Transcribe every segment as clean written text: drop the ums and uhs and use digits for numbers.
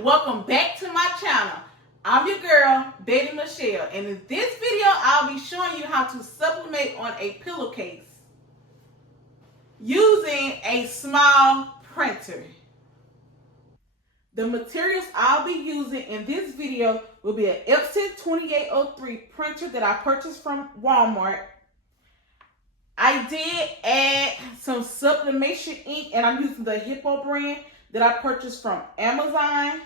welcome back to my channel. I'm your girl, Betty Michelle, and in this video, I'll be showing you how to sublimate on a pillowcase using a small printer. The materials I'll be using in this video will be an Epson ET-2803 printer that I purchased from Walmart. I did add some Sublimation ink, and I'm using the Hippo brand that I purchased from Amazon.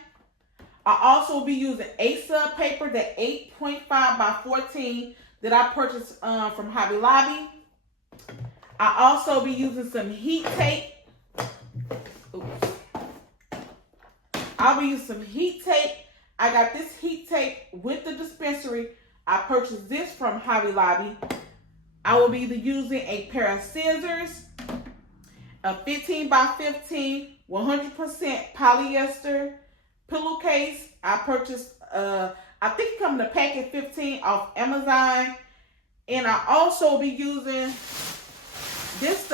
I also will be using A-Sub paper, that 8.5 by 14 that I purchased from Hobby Lobby. I also be using some heat tape. Oops. I'll be using some heat tape. I got this heat tape with the dispensary. I purchased this from Hobby Lobby. I will be using a pair of scissors, a 15 by 15, 100% polyester pillowcase. I purchased, I think it comes in a pack of 15 off Amazon. And I also will be using this,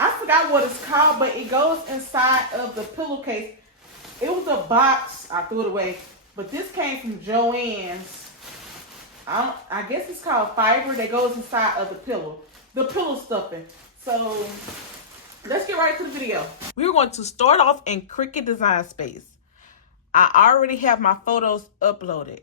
I forgot what it's called, but it goes inside of the pillowcase. It was a box, I threw it away, but this came from Joann's. I guess it's called fiber that goes inside of the pillow stuffing. So let's get right to the video. We're going to start off in Cricut Design Space. I already have my photos uploaded.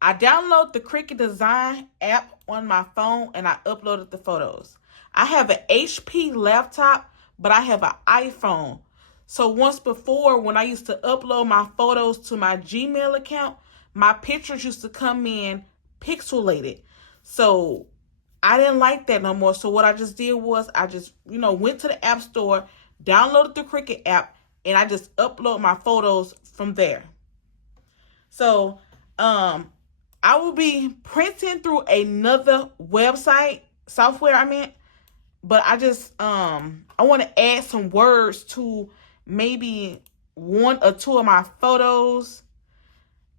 I download the Cricut Design app on my phone and I uploaded the photos. I have an HP laptop, but I have an iPhone. So once before, when I used to upload my photos to my Gmail account, my pictures used to come in pixelated. So I didn't like that no more. So what I just did was I just, went to the app store, downloaded the Cricut app, and I just upload my photos from there. So I will be printing through another software I meant, but I just I want to add some words to maybe one or two of my photos.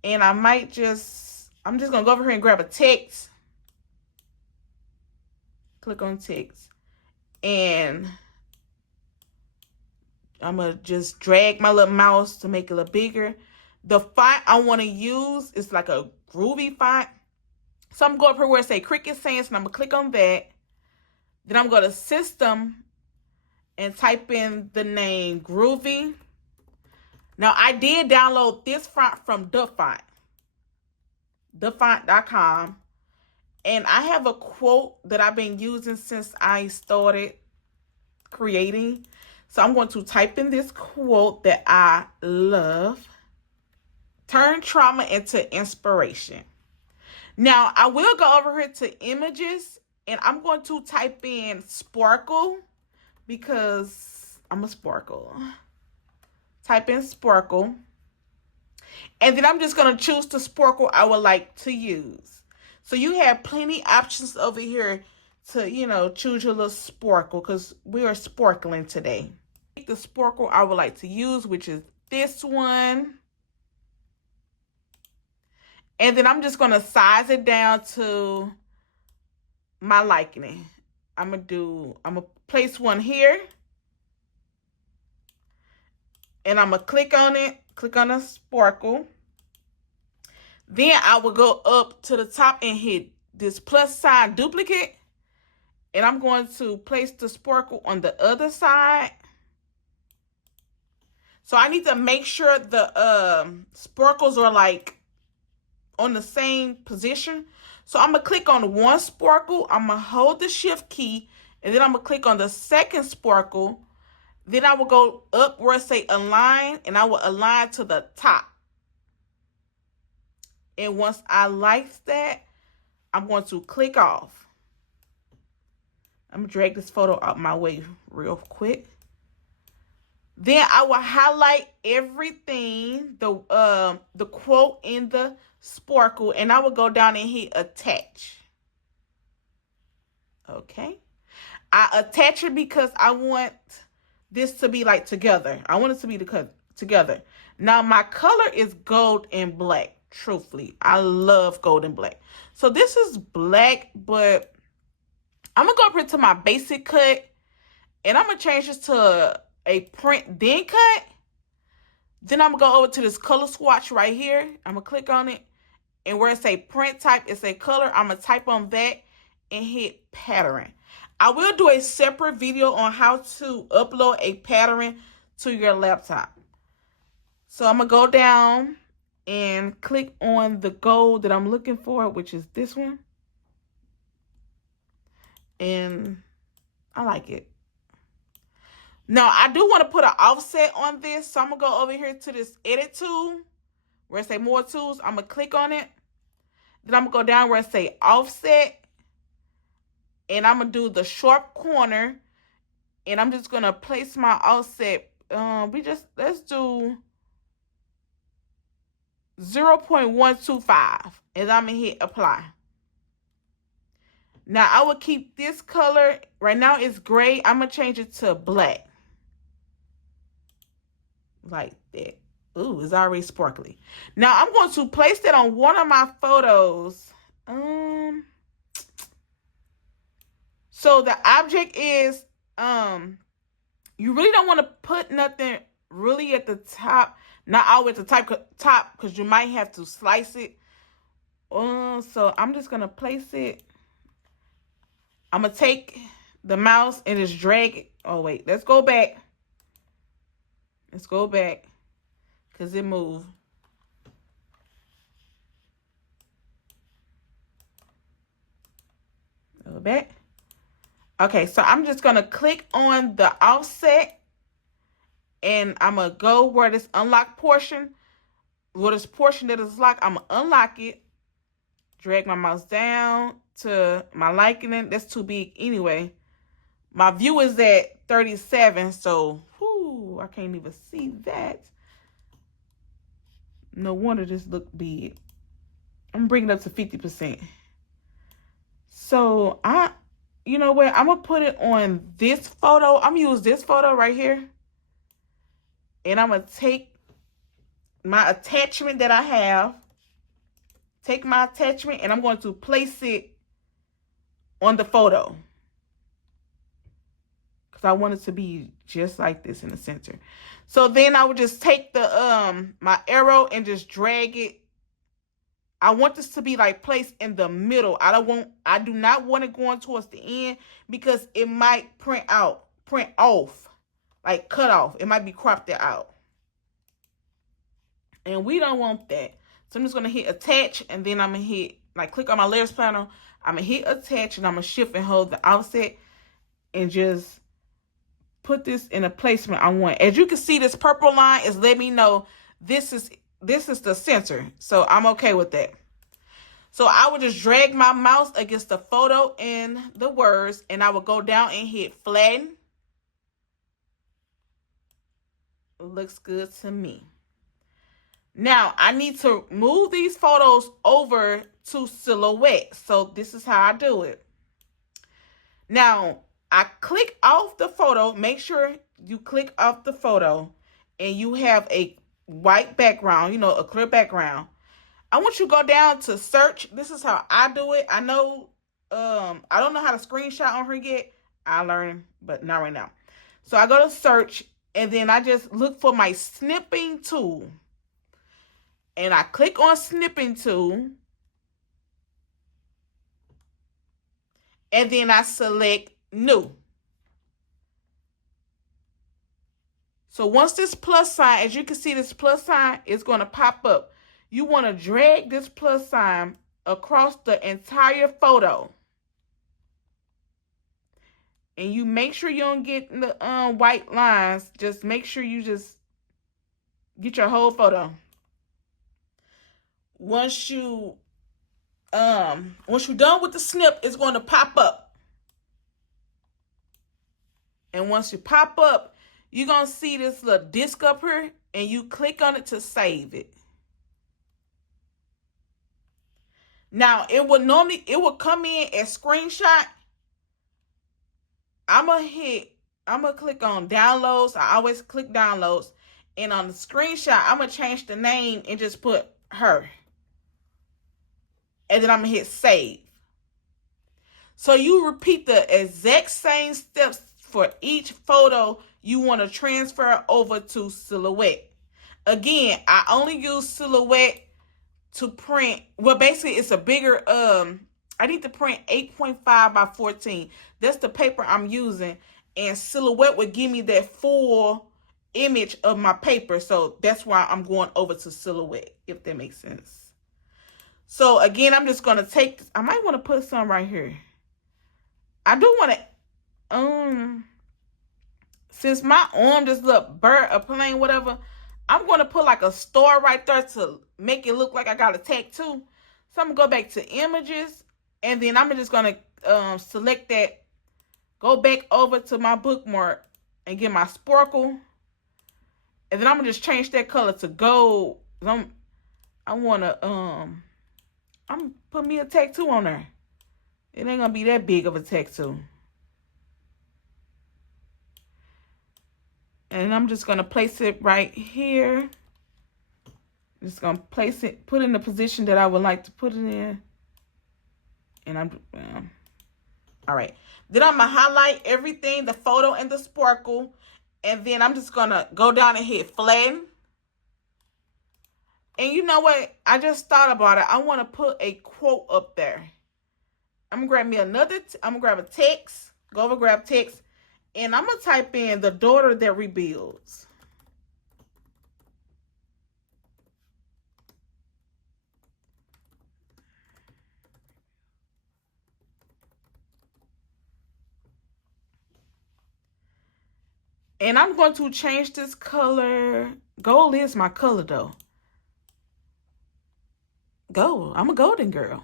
And I'm just going to go over here and grab a text. Click on text. And I'm going to just drag my little mouse to make it a little bigger. The font I want to use is like a groovy font. So I'm going up here where it say Cricut Sans, and I'm going to click on that. Then I'm going to System and type in the name Groovy. Now, I did download this font from thefont.com. And I have a quote that I've been using since I started creating. So I'm going to type in this quote that I love. Turn trauma into inspiration. Now, I will go over here to images. And I'm going to type in sparkle because I'm a sparkle. Type in sparkle. And then I'm just going to choose the sparkle I would like to use. So you have plenty options over here to, choose your little sparkle because we are sparkling today. The sparkle I would like to use, which is this one. And then I'm just going to size it down to my liking. I'm going to place one here. And I'm going to click on it. Click on the sparkle. Then I will go up to the top and hit this plus sign duplicate. And I'm going to place the sparkle on the other side. So I need to make sure the sparkles are like on the same position. So I'm going to click on one sparkle. I'm going to hold the shift key. And then I'm going to click on the second sparkle. Then I will go up where it say align. And I will align to the top. And once I like that, I'm going to click off. I'm going to drag this photo out my way real quick. Then I will highlight everything, the quote in the sparkle, and I will go down and hit attach. Okay. I attach it because I want this to be like together. I want it to be together. Now my color is gold and black. Truthfully, I love gold and black. So this is black, but I'm going to go up here to my basic cut. And I'm going to change this to a print then cut. Then I'm going to go over to this color swatch right here. I'm going to click on it. And where it say print type, it say color. I'm going to type on that and hit pattern. I will do a separate video on how to upload a pattern to your laptop. So I'm going to go down and click on the gold that I'm looking for, which is this one. And I like it. Now, I do want to put an offset on this. So I'm going to go over here to this edit tool where it say more tools. I'm going to click on it. Then I'm going to go down where it say offset. And I'm going to do the sharp corner. And I'm just going to place my offset. Let's do 0.125. And I'm going to hit apply. Now, I will keep this color. Right now, it's gray. I'm going to change it to black. Like that. Ooh, it's already sparkly. Now, I'm going to place that on one of my photos. So, the object is, you really don't want to put nothing really at the top. Not always at the top, because you might have to slice it. So, I'm just going to place it. I'm going to take the mouse and just drag it. Oh, wait. Let's go back. Let's go back. Because it moved. Go back. Okay, so I'm just going to click on the offset. And I'm going to go where this unlock portion. Where this portion that is locked, I'm going to unlock it. Drag my mouse down to my liking. That's too big anyway. My view is at 37, so whew, I can't even see that. No wonder this looked big. I'm bringing it up to 50%. So you know what? I'm gonna put it on this photo. I'm gonna use this photo right here, and I'm gonna take my attachment that I have. Take my attachment and I'm going to place it on the photo. Because I want it to be just like this in the center. So then I would just take the my arrow and just drag it. I want this to be like placed in the middle. I do not want it going towards the end because it might print off, like cut off. It might be cropped out. And we don't want that. So I'm just going to hit attach, and then I'm going to hit, like, click on my layers panel. I'm going to hit attach, and I'm going to shift and hold the offset and just put this in a placement I want. As you can see, this purple line is letting me know this is the center. So I'm okay with that. So I would just drag my mouse against the photo and the words, and I will go down and hit flatten. Looks good to me. Now, I need to move these photos over to Silhouette. So this is how I do it. Now, I click off the photo. Make sure you click off the photo and you have a white background, a clear background. I want you to go down to search. This is how I do it. I know, I don't know how to screenshot on here yet. I learned, but not right now. So I go to search, and then I just look for my snipping tool. And I click on snipping tool. And then I select new. So once this plus sign, as you can see, this plus sign is going to pop up. You want to drag this plus sign across the entire photo. And you make sure you don't get the white lines. Just make sure you just get your whole photo. Once you're done with the snip, it's going to pop up. And once you pop up, you're going to see this little disc up here, and you click on it to save it. Now, it will come in as screenshot. I'm going to click on downloads. I always click downloads. And on the screenshot, I'm going to change the name and just put her. And then I'm going to hit save. So you repeat the exact same steps for each photo you want to transfer over to Silhouette. Again, I only use Silhouette to print. Well, basically, it's a bigger. I need to print 8.5 by 14. That's the paper I'm using, and Silhouette would give me that full image of my paper. So that's why I'm going over to Silhouette, if that makes sense. So again, I'm just gonna take. I might want to put some right here. I do want to. Since my arm just look burnt or plain whatever, I'm going to put like a star right there to make it look like I got a tattoo. So I'm going to go back to images, and then I'm just going to select that, go back over to my bookmark and get my sparkle. And then I'm going to just change that color to gold. I want to, I'm put me a tattoo on there. It ain't going to be that big of a tattoo. And I'm just going to place it right here. I'm just going to place it, put it in the position that I would like to put it in. And all right. Then I'm going to highlight everything, the photo and the sparkle. And then I'm just going to go down and hit flatten. And you know what? I just thought about it. I want to put a quote up there. I'm going to grab me another, I'm going to grab a text. Go over, grab text. And I'm going to type in the daughter that rebuilds. And I'm going to change this color. Gold is my color though. Gold. I'm a golden girl.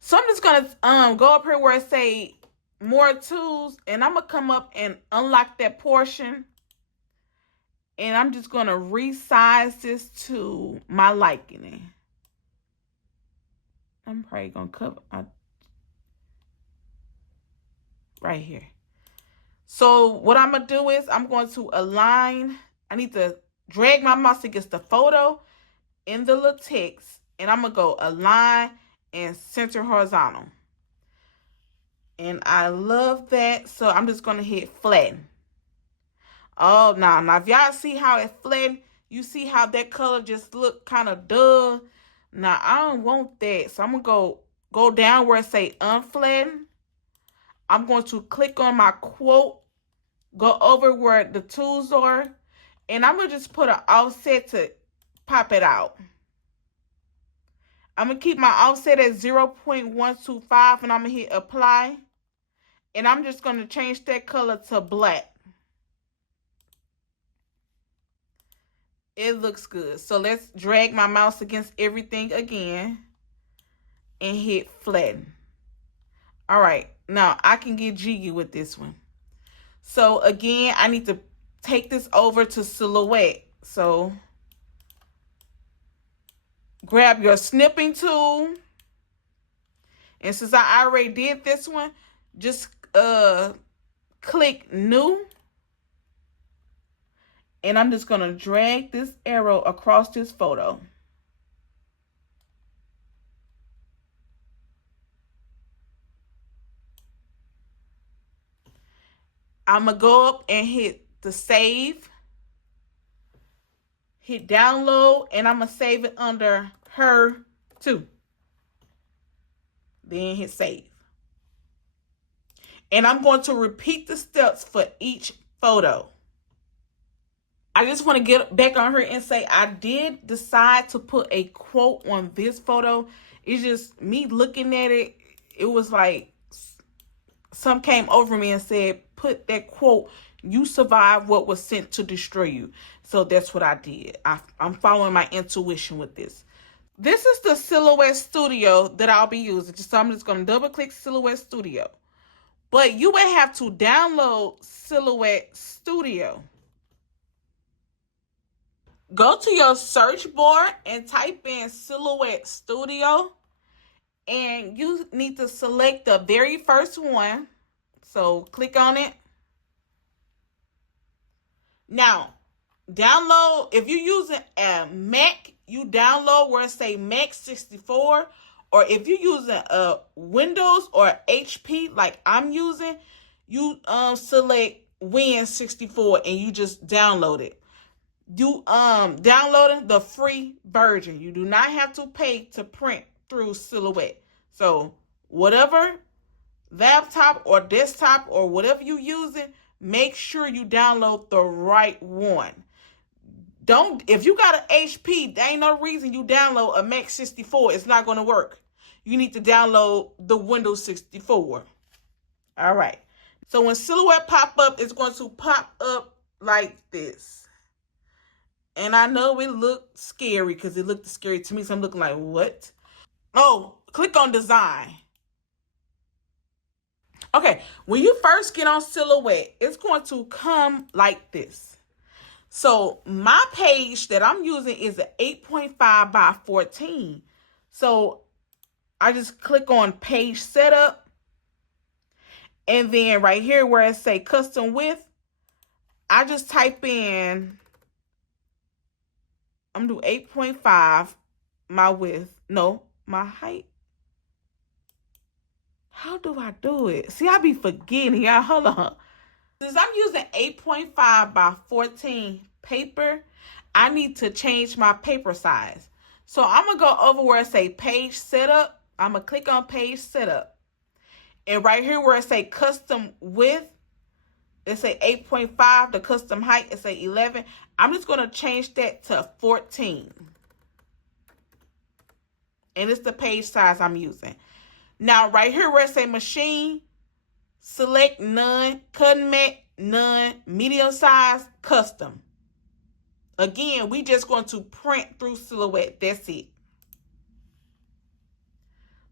So I'm just going to go up here where it say more tools, and I'm gonna come up and unlock that portion, and I'm just gonna resize this to my liking. I'm probably gonna cover right here. So what I'm gonna do is I'm going to align. I need to drag my mouse against the photo in the little text, and I'm gonna go align and center horizontal. And I love that. So I'm just going to hit flatten. Oh, now if y'all see how it flattened, you see how that color just look kind of dull. Now, I don't want that. So I'm going to go down where it say unflatten. I'm going to click on my quote, go over where the tools are, and I'm going to just put an offset to pop it out. I'm going to keep my offset at 0.125, and I'm going to hit apply. And I'm just going to change that color to black. It looks good. So let's drag my mouse against everything again and hit flatten. All right. Now I can get jiggy with this one. So again, I need to take this over to Silhouette. So grab your snipping tool. And since I already did this one, just click new, and I'm just going to drag this arrow across this photo. I'm going to go up and hit the save, hit download, and I'm going to save it under her too. Then hit save. And I'm going to repeat the steps for each photo. I just want to get back on her and say I did decide to put a quote on this photo. It's just me looking at it. It was like some came over me and said, put that quote, you survived what was sent to destroy you. So that's what I did. I'm following my intuition with this. This is the Silhouette Studio that I'll be using. So I'm just going to double click Silhouette Studio. But you would have to download Silhouette Studio. Go to your search bar and type in Silhouette Studio. And you need to select the very first one. So click on it. Now, download, if you're using a Mac, you download where it say Mac 64. Or if you're using a Windows or HP like I'm using, you select Win 64 and you just download it. you downloading the free version. You do not have to pay to print through Silhouette. So whatever laptop or desktop or whatever you using, make sure you download the right one. If you got an HP, there ain't no reason you download a Mac 64. It's not going to work. You need to download the Windows 64. All right. So when Silhouette pop up, it's going to pop up like this. And I know it looked scary because it looked scary to me. So I'm looking like, what? Oh, click on design. Okay, when you first get on Silhouette, it's going to come like this. So my page that I'm using is an 8.5 by 14. So I just click on page setup. And then right here where it say custom width, I just type in, I'm going to do 8.5, my width. No, my height. How do I do it? See, I be forgetting. Y'all, hold on. Since I'm using 8.5 by 14 paper, I need to change my paper size. So I'm going to go over where it say page setup. I'm going to click on page setup. And right here where it say custom width, it say 8.5. The custom height, it say 11. I'm just going to change that to 14. And it's the page size I'm using. Now, right here where it say machine, select none, cutting mat, none, medium size, custom. Again, we just going to print through Silhouette. That's it.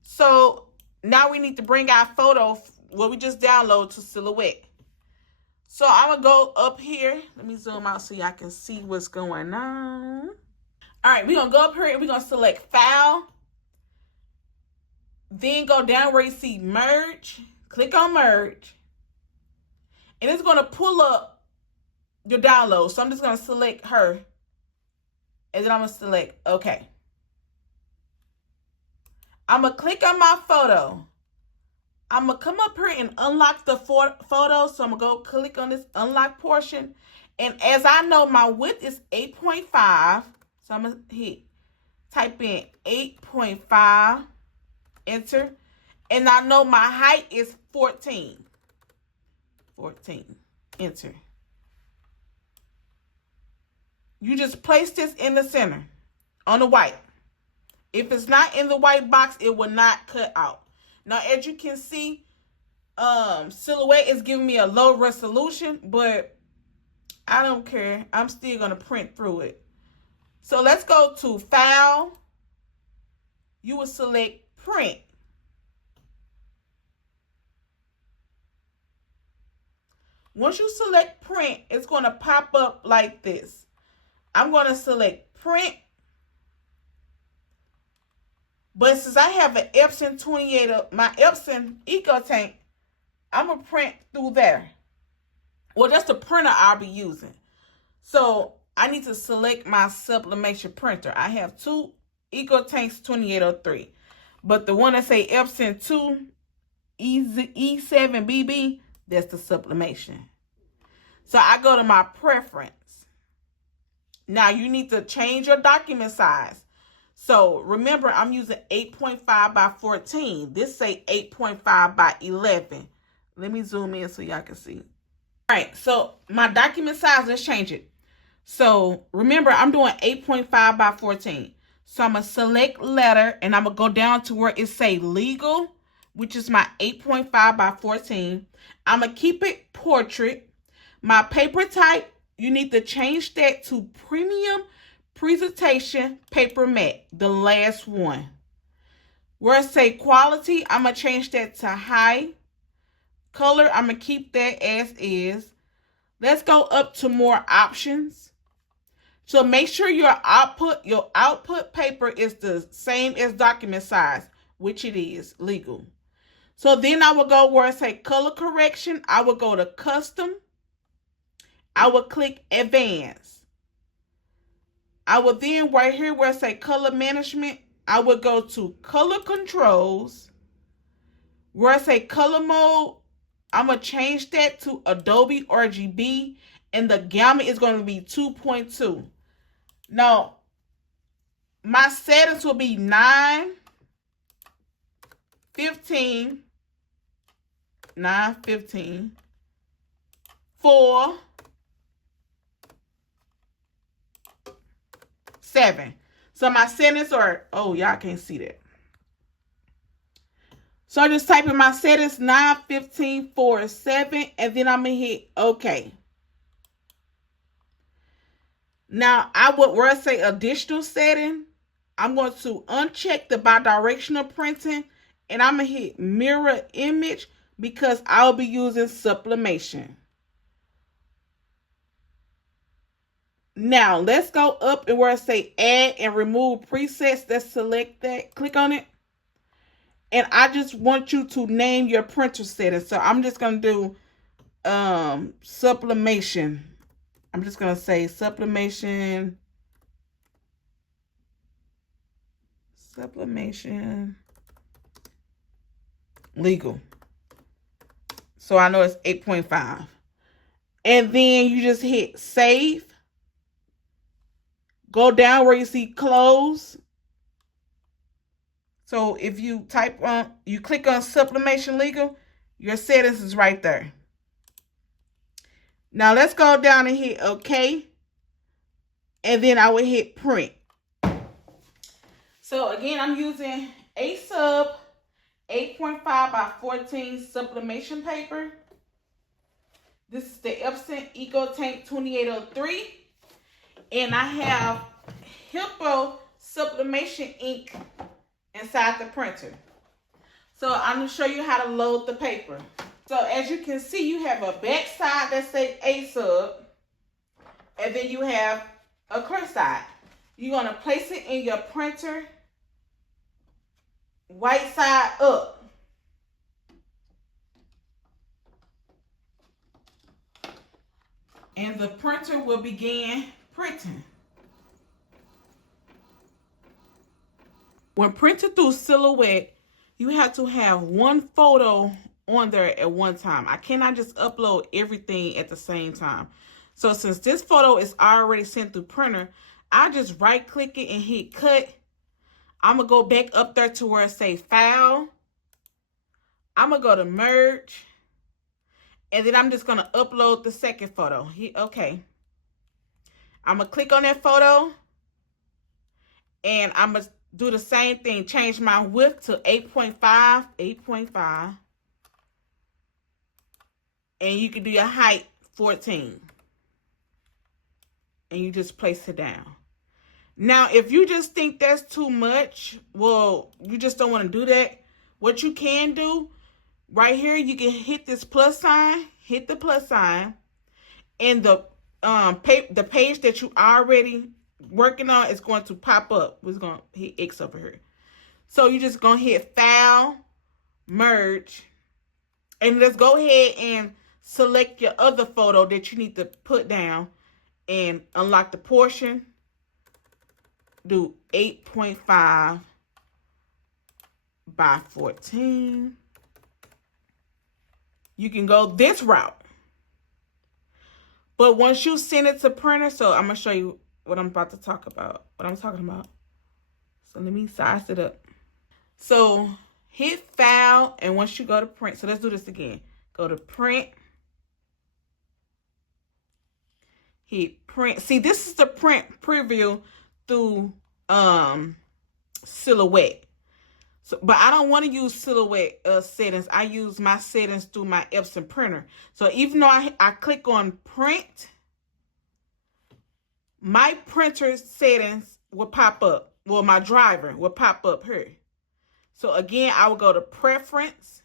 So now we need to bring our photo, what we just downloaded, to Silhouette. So I'm going to go up here. Let me zoom out so y'all can see what's going on. All right, we're going to go up here and we're going to select File. Then go down where you see Merge. Click on Merge. And it's going to pull up your download. So I'm just going to select her. And then I'm going to select OK. I'm going to click on my photo. I'm going to come up here and unlock the photo. So I'm going to go click on this unlock portion. And as I know, my width is 8.5. So I'm going to type in 8.5. Enter. And I know my height is 14. 14. Enter. You just place this in the center on the white. If it's not in the white box, it will not cut out. Now, as you can see, Silhouette is giving me a low resolution, but I don't care. I'm still going to print through it. So let's go to File. You will select Print. Once you select Print, it's going to pop up like this. I'm going to select Print. But since I have an Epson 28, my Epson Eco Tank, I'm going to print through there. Well, that's the printer I'll be using. So I need to select my Sublimation printer. I have two Eco Tanks 2803. But the one that say Epson 2 E7BB, that's the Sublimation. So I go to my preference. Now you need to change your document size. So remember, I'm using 8.5 by 14. This say 8.5 by 11. Let me zoom in so y'all can see. All right, so my document size, let's change it. So remember, I'm doing 8.5 by 14. So I'm going to select letter, and I'm going to go down to where it say legal, which is my 8.5 by 14. I'm going to keep it portrait. My paper type, you need to change that to premium presentation paper matte, the last one. Where it say quality, I'm going to change that to high. Color, I'm going to keep that as is. Let's go up to more options. So make sure your output paper is the same as document size, which it is, legal. So then I will go where it say color correction. I will go to custom. I will click advanced. I will then right here where it say color management, I will go to color controls. Where I say color mode, I'm going to change that to Adobe RGB. And the gamma is going to be 2.2. Now, my settings will be 9, 15, 9, 15, 4, 7. So my settings are, oh, y'all can't see that. So I just type in my settings 9, 15, 4, 7, and then I'm going to hit OK. Now, where I say additional setting, I'm going to uncheck the bidirectional printing, and I'm going to hit mirror image because I'll be using sublimation. Now, let's go up and where I say add and remove presets. Let's select that. Click on it. And I just want you to name your printer setting. So I'm just going to do sublimation. I'm just going to say sublimation. Sublimation. Legal. So I know it's 8.5. And then you just hit save. Go down where you see close. So if you you click on Sublimation Legal, your settings is right there. Now let's go down and hit OK. And then I will hit print. So again, I'm using a sub 8.5 by 14 sublimation paper. This is the Epson ET-2803. And I have Hippo sublimation ink inside the printer. So I'm going to show you how to load the paper. So as you can see, you have a back side that says A sub, and then you have a clear side. You're going to place it in your printer, white side up. And the printer will begin printing. When printing through Silhouette, you have to have one photo on there at one time. I cannot just upload everything at the same time. So since this photo is already sent through printer, I just right click it and hit cut. I'm going to go back up there to where it says file. I'm going to go to merge. And then I'm just going to upload the second photo. Hit OK. I'm going to click on that photo. And I'm going to do the same thing. Change my width to 8.5. 8.5. And you can do your height 14. And you just place it down. Now, if you just think that's too much, well, you just don't want to do that. What you can do, right here, you can hit this plus sign. Hit the plus sign. And the page that you already working on is going to pop up. We're going to hit X over here. So you're just going to hit File, Merge. And let's go ahead and select your other photo that you need to put down and unlock the portion. Do 8.5 by 14. You can go this route. But once you send it to printer, so I'm going to show you what I'm about to talk about, what I'm talking about. So let me size it up. So hit File, and once you go to print, so let's do this again. Go to print. Hit print. See, this is the print preview through Silhouette. So, but I don't want to use Silhouette settings. I use my settings through my Epson printer. So even though I click on print, my printer settings will pop up. Well, my driver will pop up here. So again, I will go to preference,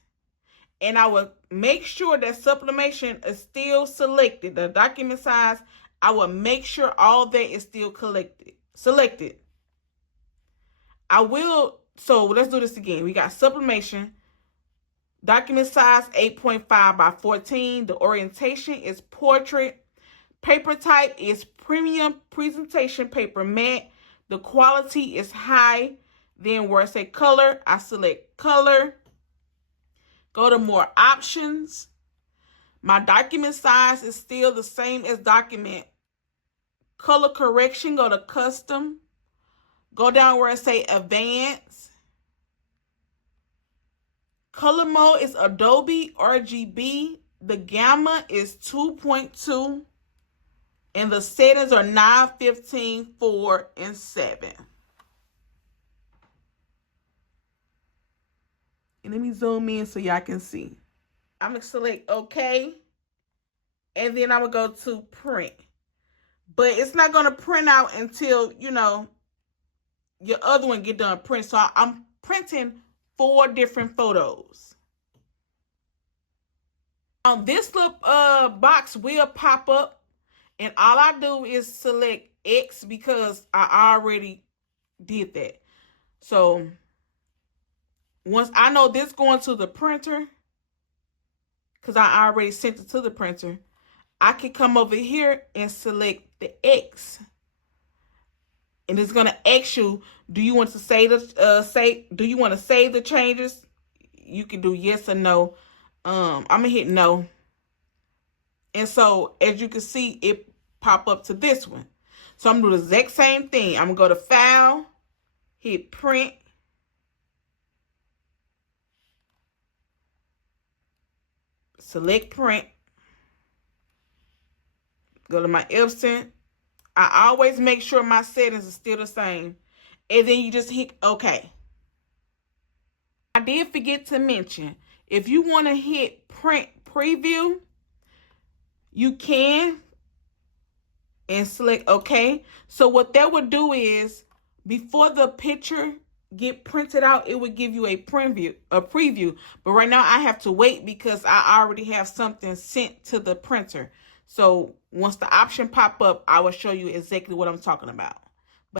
and I will make sure that sublimation is still selected. The document size, I will make sure all that is still selected. So let's do this again. We got sublimation, document size 8.5 by 14. The orientation is portrait. Paper type is premium presentation paper matte. The quality is high. Then where I say color, I select color. Go to more options. My document size is still the same as document. Color correction, go to custom. Go down where it say advanced. Color mode is Adobe RGB. The gamma is 2.2. And the settings are 9, 15, 4, and 7. And let me zoom in so y'all can see. I'm going to select OK. And then I'm going to go to print. But it's not going to print out until, you know, your other one get done print. So I'm printing 4 different photos. Now this little box will pop up. And all I do is select X because I already did that. So once I know this going to the printer, because I already sent it to the printer, I can come over here and select the X. And it's gonna ask you, do you want to do you want to save the changes? You can do yes or no. I'm gonna hit no. And so as you can see, it pop up to this one. So I'm gonna do the exact same thing. I'm gonna go to file, hit print. Select print. Go to my Epson. I always make sure my settings are still the same. And then you just hit OK. I did forget to mention, if you want to hit print preview, you can. And select OK. So what that would do is, before the picture get printed out, it would give you a preview. But right now I have to wait because I already have something sent to the printer. So once the option pop up, I will show you exactly what I'm talking about.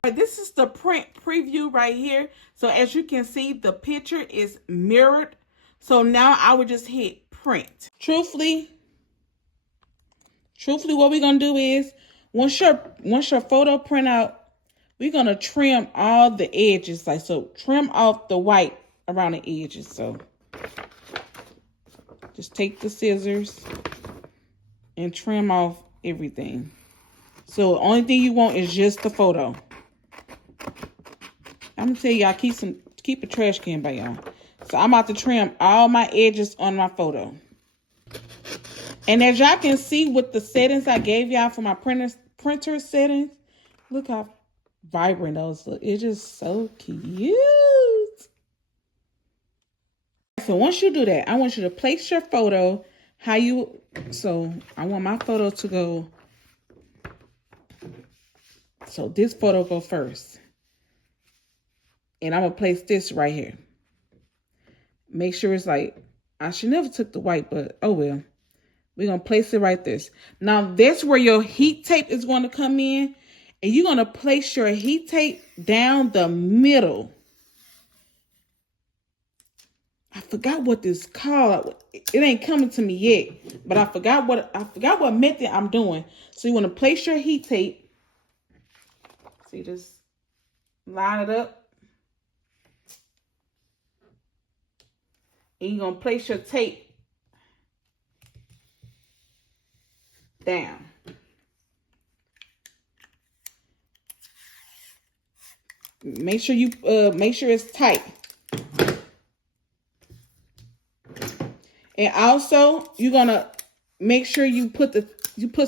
But this is the print preview right here. So as you can see, the picture is mirrored. So now I would just hit print. Truthfully, what we're gonna do is, once your photo print out, we're gonna trim all the edges, like so. Trim off the white around the edges. So just take the scissors and trim off everything. So the only thing you want is just the photo. I'm gonna tell y'all, keep a trash can by y'all. So I'm about to trim all my edges on my photo. And as y'all can see with the settings I gave y'all for my printer settings, look how vibrant those look. It's just so cute. So once you do that, I want you to place your photo so I want my photo to go. So this photo go first. And I'm going to place this right here. Make sure it's like, I should never took the white, but oh well. We're going to place it right there. Now that's where your heat tape is going to come in. And you're going to place your heat tape down the middle. I forgot what this called. It ain't coming to me yet, but I forgot what method I'm doing. So you want to place your heat tape. So you just line it up. And you're going to place your tape down. Make sure it's tight. And also, you're gonna make sure you put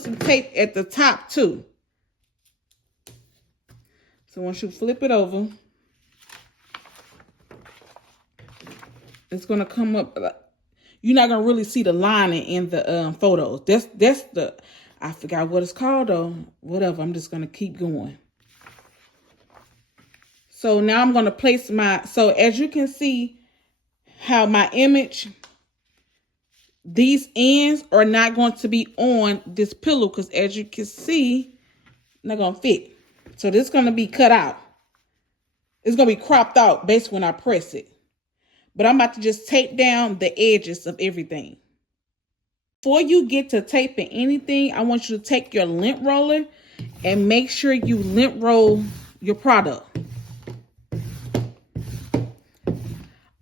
some tape at the top too. So once you flip it over, it's gonna come up. You're not gonna really see the lining in the photos. That's the, I forgot what it's called though. Whatever. I'm just gonna keep going. So now I'm gonna place so as you can see how my image, these ends are not going to be on this pillow because as you can see, not going to fit. So this is going to be cut out. It's going to be cropped out basically when I press it. But I'm about to just tape down the edges of everything. Before you get to taping anything, I want you to take your lint roller and make sure you lint roll your product.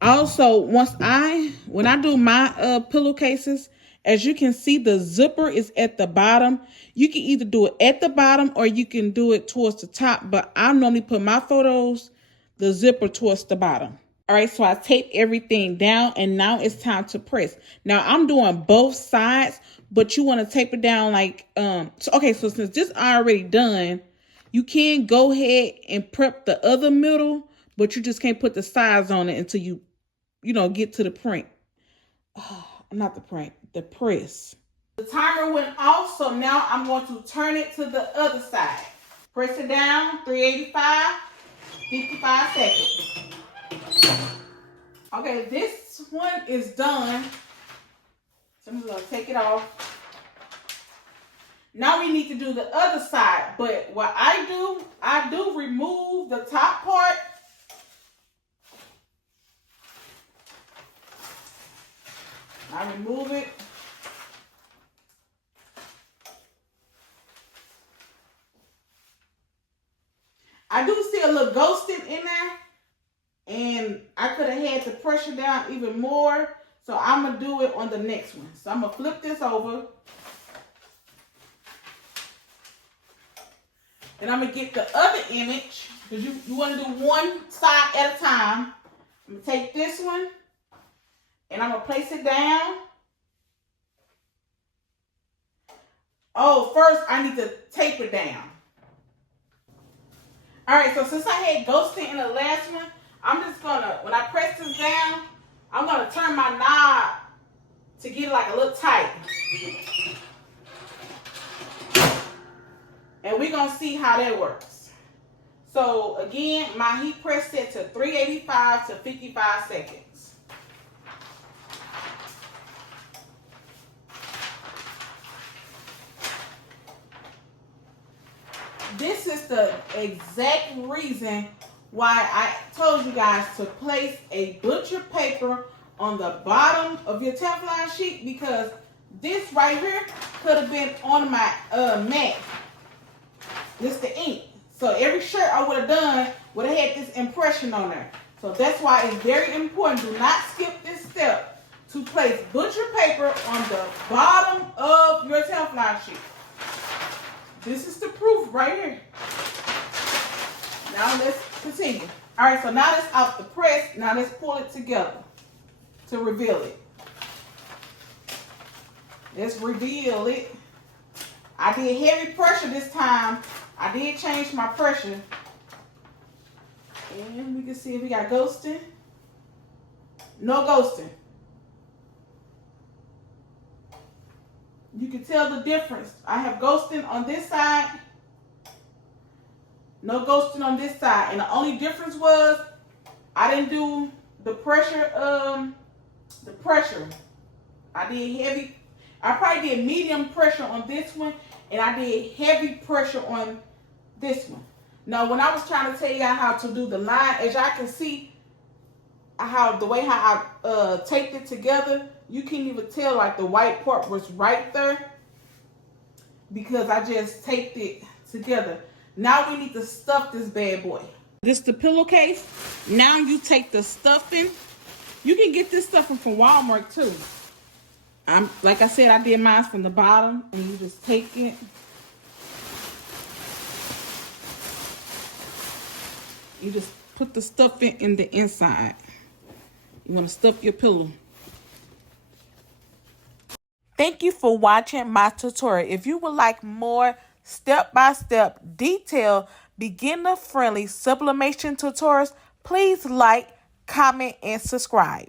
Also, when I do my pillowcases As you can see, the zipper is at the bottom. You can either do it at the bottom or you can do it towards the top, but I normally put my photos, the zipper towards the bottom. All right, so I tape everything down, and now it's time to press. Now I'm doing both sides, but you want to tape it down like, so since this is already done, you can go ahead and prep the other middle, but you just can't put the sides on it until you get to the print. Not the print, the press. The timer went off, so now I'm going to turn it to the other side. Press it down, 385, 55 seconds. Okay, this one is done. So I'm just going to take it off. Now we need to do the other side, but what I do remove the top part. I remove it. I do see a little ghosting in there, and I could have had the pressure down even more, so I'm going to do it on the next one. So I'm going to flip this over, and I'm going to get the other image, because you want to do one side at a time. I'm going to take this one, and I'm going to place it down. Oh, first I need to tape it down. All right, so since I had ghosting in the last one, I'm just gonna, when I press this down, I'm gonna turn my knob to get it like a little tight. And we're gonna see how that works. So again, my heat press set to 385 to 55 seconds. This is the exact reason why I told you guys to place a butcher paper on the bottom of your Teflon sheet, because this right here could have been on my mat. This the ink. So every shirt I would have done would have had this impression on there. So that's why it's very important. Do not skip this step to place butcher paper on the bottom of your Teflon sheet. This is the proof right here. Now let's continue. All right, so now that's out the press. Now let's pull it together to reveal it. Let's reveal it. I did heavy pressure this time. I did change my pressure. And we can see if we got ghosting. No ghosting. You can tell the difference. I have ghosting on this side. No ghosting on this side. And the only difference was I didn't do the pressure. I did heavy. I probably did medium pressure on this one, and I did heavy pressure on this one. Now, when I was trying to tell you guys how to do the line, as y'all can see, the way I taped it together, you can't even tell like the white part was right there because I just taped it together. Now we need to stuff this bad boy. This is the pillowcase. Now you take the stuffing. You can get this stuffing from Walmart too. Like I said, I did mine from the bottom, and you just take it. You just put the stuffing in the inside. You want to stuff your pillow. Thank you for watching my tutorial. If you would like more step-by-step, detailed, beginner-friendly sublimation tutorials, please like, comment, and subscribe.